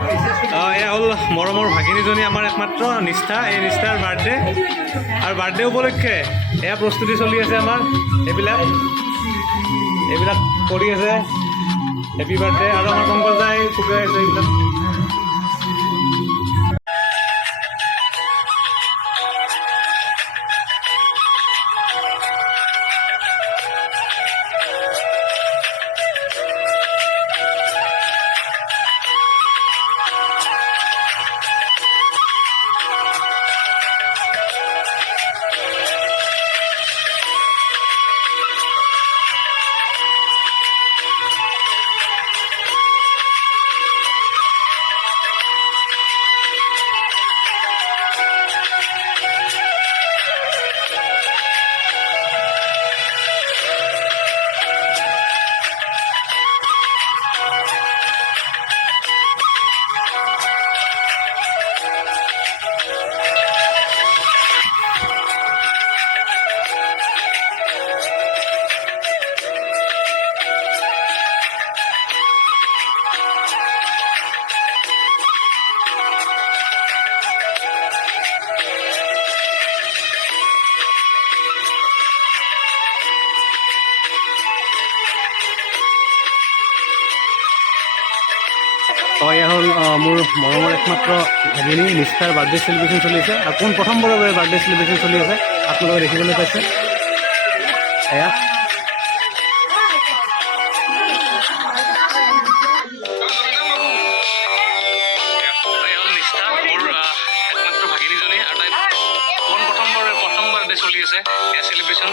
এয়া হ'ল মৰমৰ ভাগিনীজনী আমাৰ একমাত্ৰ নিষ্ঠা। এই নিষ্ঠাৰ বাৰ্থডে আৰু বাৰ্থডে উপলক্ষে এয়া প্ৰস্তুতি চলি আছে আমাৰ। এইবিলাক কৰি আছে। Happy birthday. আৰু আমাৰ কংকলদাই ফুকাই আছে এইবিলাক। এয়া হ'ল মোৰ মৰমৰ একমাত্ৰ ভাগিনী নিষ্ঠাৰ বাৰ্থডে চেলিব্ৰেশ্যন চলি আছে। আৰু প্ৰথমবাৰৰ বাবে বাৰ্থডে চেলিব্ৰেশ্যন চলি আছে, আপোনালোকে দেখিবলৈ পাইছে। এয়া নিষ্ঠা, মোৰ একমাত্ৰ ভাগিনীজনী। আৰু তাই প্ৰথম বাৰ্থডে চলি আছে এয়া চেলিব্ৰেশ্যন।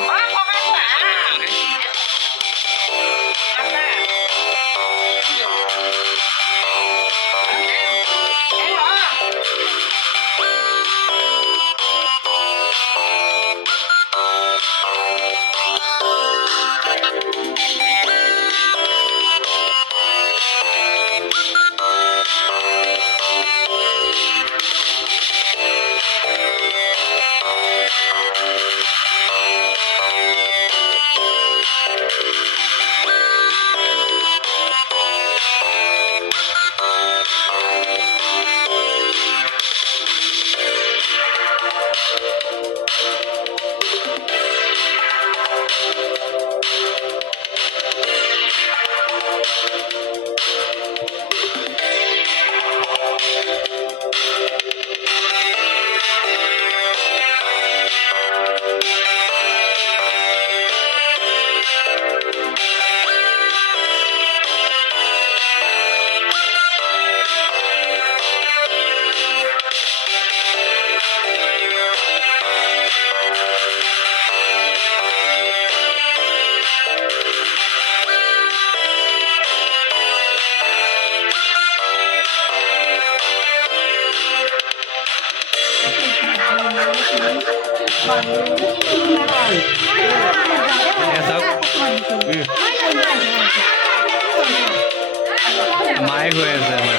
মায়ে গৈ আছে আমাৰ।